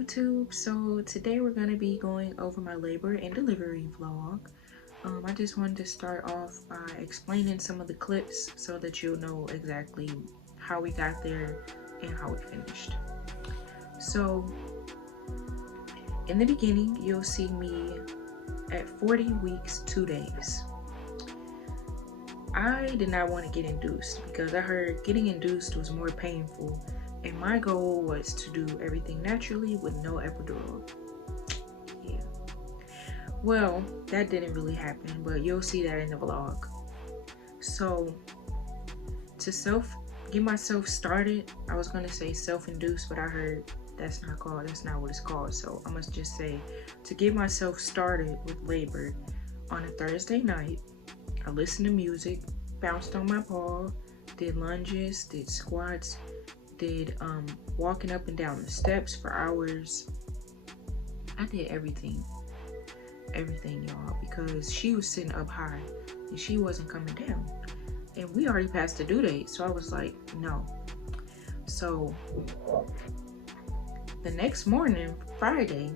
YouTube. So today we're going to be going over my labor and delivery vlog. I just wanted to start off by explaining some of the clips so that you'll know exactly how we got there and how we finished. So in the beginning, you'll see me at 40 weeks 2 days. I did not want to get induced because I heard getting induced was more painful, and my goal was to do everything naturally with no epidural. Yeah. Well, that didn't really happen, but you'll see that in the vlog. So to get myself started, I was gonna say self-induced, but I heard that's not what it's called. So I must just say, to get myself started with labor on a Thursday night, I listened to music, bounced on my ball, did lunges, did squats, did walking up and down the steps for hours. I did everything y'all, because she was sitting up high and she wasn't coming down, and we already passed the due date. So I was like, no. So the next morning, Friday,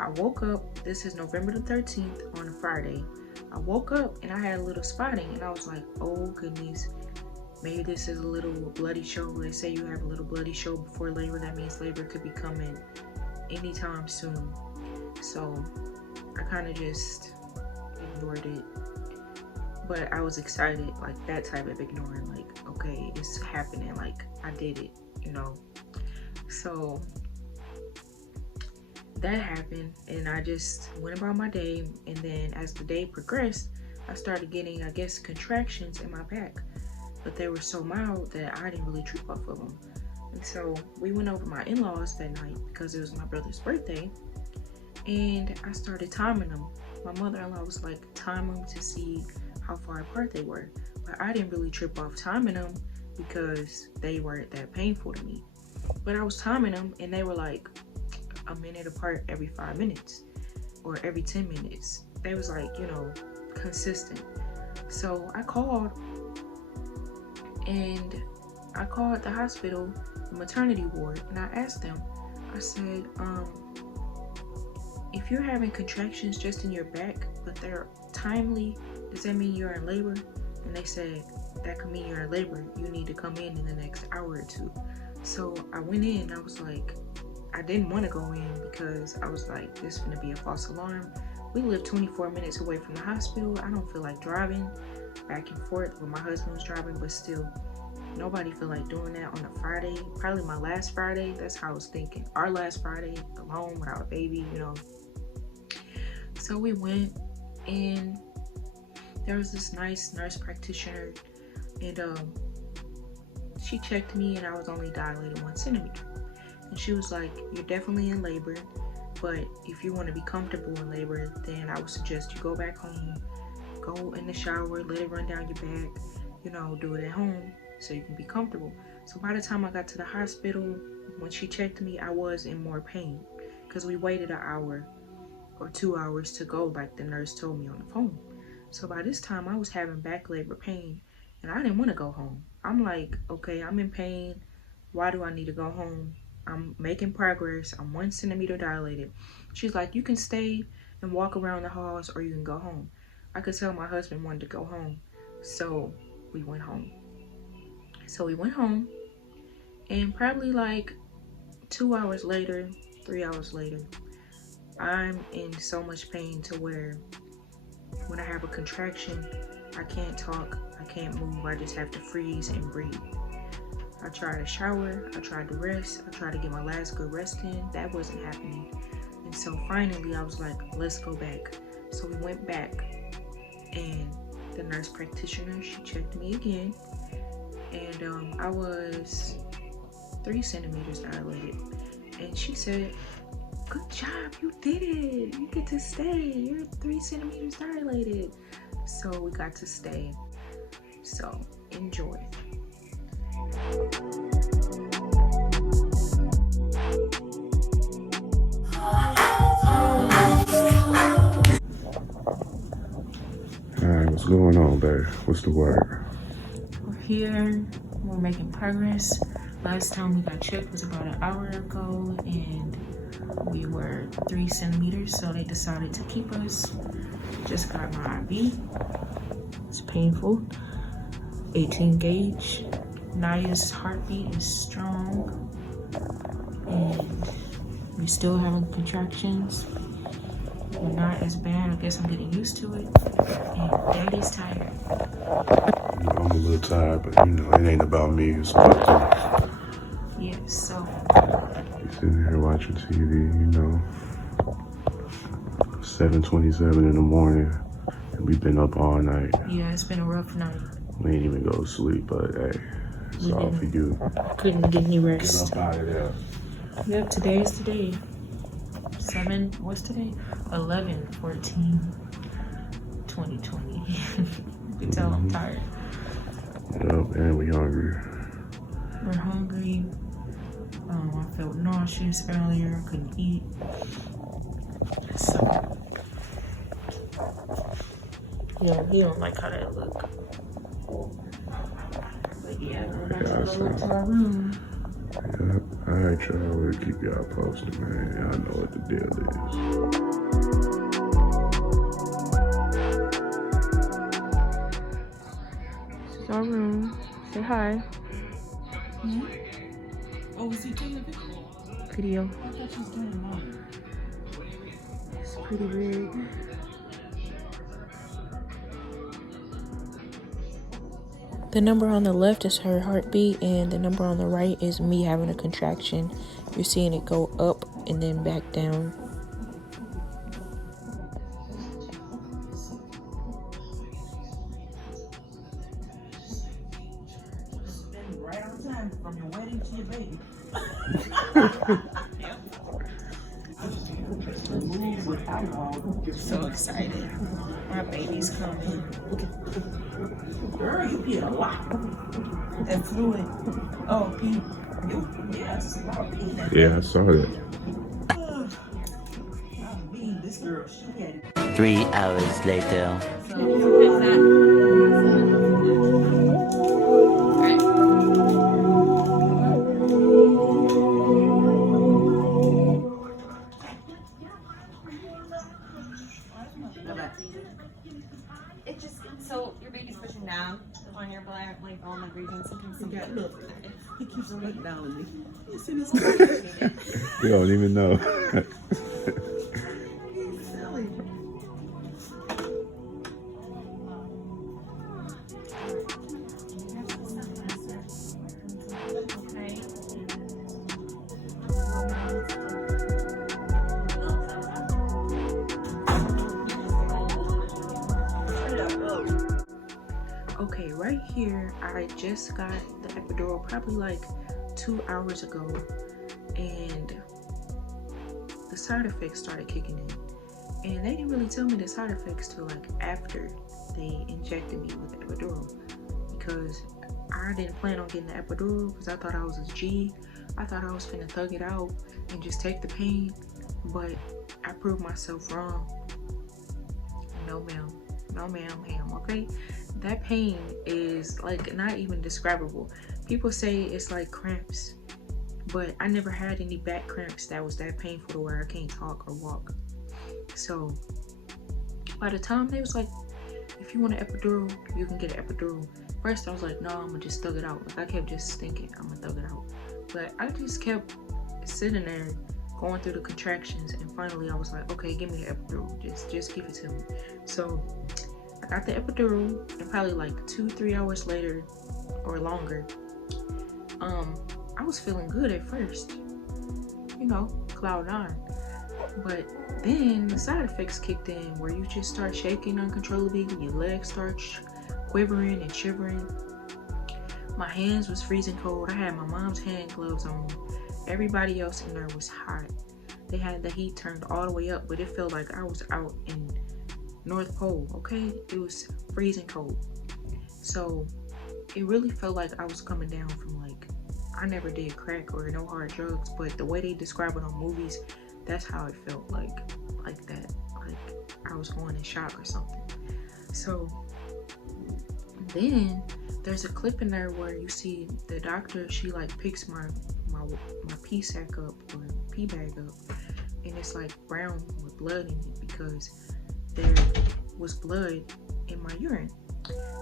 I woke up. This is November the 13th on a Friday. I woke up and I had a little spotting, and I was like, oh goodness, maybe this is a little bloody show. They say you have a little bloody show before labor. That means labor could be coming anytime soon. So I kind of just ignored it, but I was excited, like that type of ignoring, like, okay, it's happening, like I did it, you know. So that happened, and I just went about my day. And then as the day progressed, I started getting, I guess, contractions in my back, but they were so mild that I didn't really trip off of them. And so we went over my in-laws that night because it was my brother's birthday, and I started timing them. My mother-in-law was like, time them to see how far apart they were, but I didn't really trip off timing them because they weren't that painful to me. But I was timing them, and they were like a minute apart every 5 minutes or every 10 minutes. They was like, you know, consistent. So I called the hospital, the maternity ward, and I asked them, I said, if you're having contractions just in your back, but they're timely, does that mean you're in labor? And they said, that could mean you're in labor. You need to come in the next hour or two. So I went in. I was like, I didn't want to go in because I was like, this is gonna be a false alarm. We live 24 minutes away from the hospital. I don't feel like driving back and forth when my husband was driving, but still, nobody feel like doing that on a Friday. Probably my last Friday. That's how I was thinking. Our last Friday alone without a baby, you know. So we went, and there was this nice nurse practitioner, and she checked me, and I was only dilated 1 centimeter. And she was like, you're definitely in labor, but if you want to be comfortable in labor, then I would suggest you go back home, go in the shower, let it run down your back, you know, do it at home so you can be comfortable. So by the time I got to the hospital, when she checked me, I was in more pain because we waited an hour or 2 hours to go, like the nurse told me on the phone. So by this time I was having back labor pain, and I didn't want to go home. I'm like, okay, I'm in pain. Why do I need to go home? I'm making progress. I'm 1 centimeter dilated. She's like, you can stay and walk around the halls, or you can go home. I could tell my husband wanted to go home. So we went home. And probably like 2 hours later, 3 hours later, I'm in so much pain to where when I have a contraction, I can't talk, I can't move. I just have to freeze and breathe. I tried to shower, I tried to rest, I tried to get my last good rest in. That wasn't happening. And so finally I was like, let's go back. So we went back, and the nurse practitioner, she checked me again, and I was 3 centimeters dilated. And she said, good job, you did it. You get to stay. You're 3 centimeters dilated. So we got to stay. So enjoy. Alright, what's going on, babe? What's the word? We're here. We're making progress. Last time we got checked was about an hour ago, and We were 3 centimeters, so they decided to keep us. Just got my IV. It's painful. 18 gauge. Naya's heartbeat is strong, and we still having contractions. They're not as bad. I guess I'm getting used to it. And Daddy's tired. I'm a little tired, but you know, it ain't about me. It's about them. Yeah, so You're sitting here watching TV, you know. 7:27 in the morning, and we've been up all night. yeah, it's been a rough night. We ain't even go to sleep, but hey, it's We all didn't. for you. Couldn't get any Get rest. up out of there. Yep, today is the day. 7, what's today? 11/14/2020. You can tell I'm tired. Yep, and we hungry. We're hungry. I felt nauseous earlier. I couldn't eat. So, yeah, he don't like how that look. But yeah, we're about to go up to our room. Yep, alright, y'all. We'll keep y'all posted, man. Y'all know what the deal is. This is our room. Say hi. Hmm? Oh, is he taking a picture? Video. I thought she was doing mine. It's pretty big. The number on the left is her heartbeat, and the number on the right is me having a contraction. You're seeing it go up and then back down. Right on time from your wedding to your baby. So excited. My baby's coming. Girl, you did a lot. That fluid. Oh, pee. Yeah, it's a lot of pee. Yeah, I saw that. I mean, this girl, she had it. 3 hours later. It just, so your baby's pushing down on your bladder, like on the region. Sometimes He got, look, he keeps looking down at me. It's in his You don't even know. He's silly. Okay, right here, I just got the epidural probably like 2 hours ago, and the side effects started kicking in. And they didn't really tell me the side effects till like after they injected me with the epidural, because I didn't plan on getting the epidural because I thought I was a G. I thought I was finna thug it out and just take the pain, but I proved myself wrong. No ma'am, no ma'am, okay? That pain is like not even describable. People say it's like cramps, but I never had any back cramps that was that painful to where I can't talk or walk. So by the time they was like, if you want an epidural, you can get an epidural. First I was like, no, I'm gonna just thug it out. Like I kept just thinking I'm gonna thug it out, but I just kept sitting there going through the contractions, and finally I was like, okay, give me the epidural, just give it to me. So I got the epidural, and probably like 2-3 hours later or longer, I was feeling good at first, you know, cloud 9. But then the side effects kicked in where you just start shaking uncontrollably, your legs start quivering and shivering. My hands was freezing cold. I had my mom's hand gloves on. Everybody else in there was hot. They had the heat turned all the way up, but it felt like I was out in North Pole, okay? It was freezing cold. So it really felt like I was coming down from, like, I never did crack or no hard drugs, but the way they describe it on movies, that's how it felt like that. Like I was going in shock or something. So then there's a clip in there where you see the doctor, she like picks my pee sack up or pee bag up, it's like brown with blood in it because there was blood in my urine.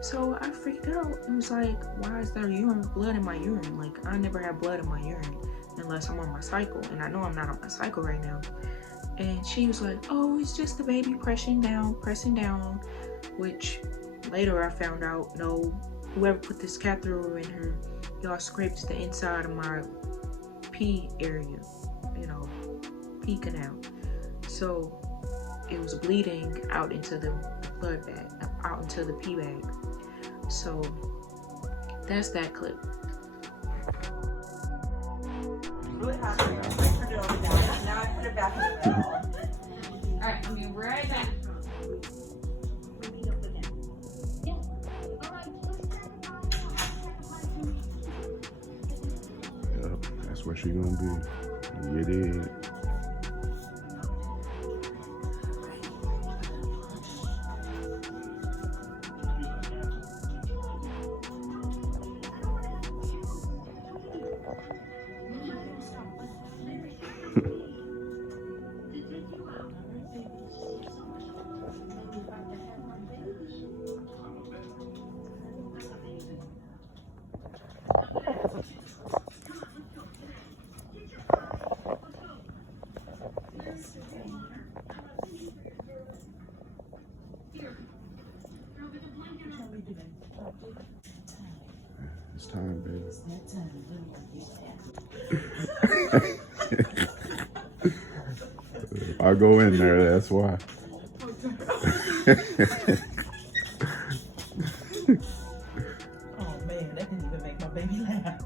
So I freaked out and was like, why is there blood in my urine? Like, I never have blood in my urine unless I'm on my cycle, and I know I'm not on my cycle right now. And she was like, oh, it's just the baby pressing down, which later I found out, no, whoever put this catheter in her, y'all scraped the inside of my pee area, you know, pee canal. So it was bleeding out into the blood bag, out into the pee bag. So that's that clip. Really happy. I turned it over down. Now I put it back in the middle. Alright, I'll be right back. Yep, that's where she gonna be. You did. It's time, baby. I go in there, that's why. Oh man, that didn't even make my baby laugh.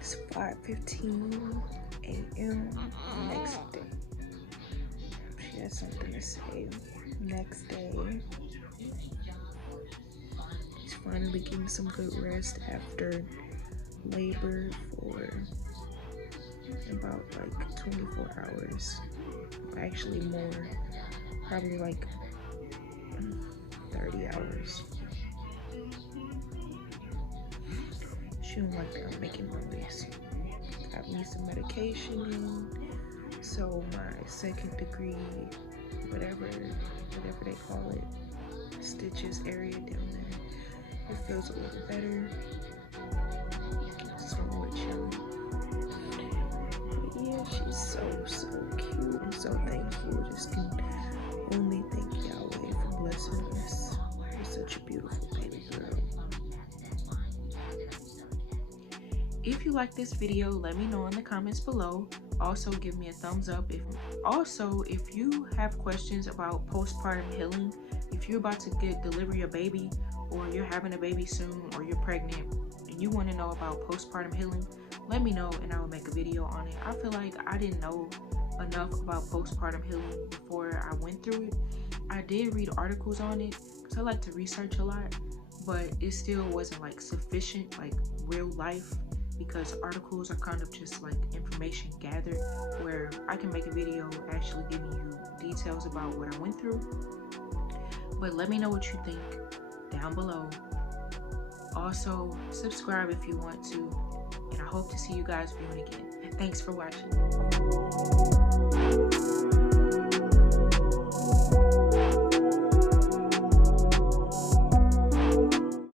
It's 5:15 a.m. next day. She has something to say. Next day. She's finally getting some good rest after labor for about like 24 hours. Actually more. Probably like 30 hours. She don't like that I'm making noise. Got me some medication in, so my second degree, whatever they call it, stitches area down there, it feels a little better. So much but yeah, she's so cute. I'm so thankful. Just can only thank Yahweh for blessing us with such a beautiful baby girl. If you like this video, let me know in the comments below. Also, give me a thumbs up. If you have questions about postpartum healing, if you're about to deliver your baby, or you're having a baby soon, or you're pregnant and you want to know about postpartum healing, let me know and I will make a video on it. I feel like I didn't know enough about postpartum healing before I went through it. I did read articles on it because I like to research a lot, but it still wasn't like sufficient, like real life, because articles are kind of just like information gathered, where I can make a video actually giving you details about what I went through. But let me know what you think down below. Also, subscribe if you want to, and I hope to see you guys viewing again. Thanks for watching.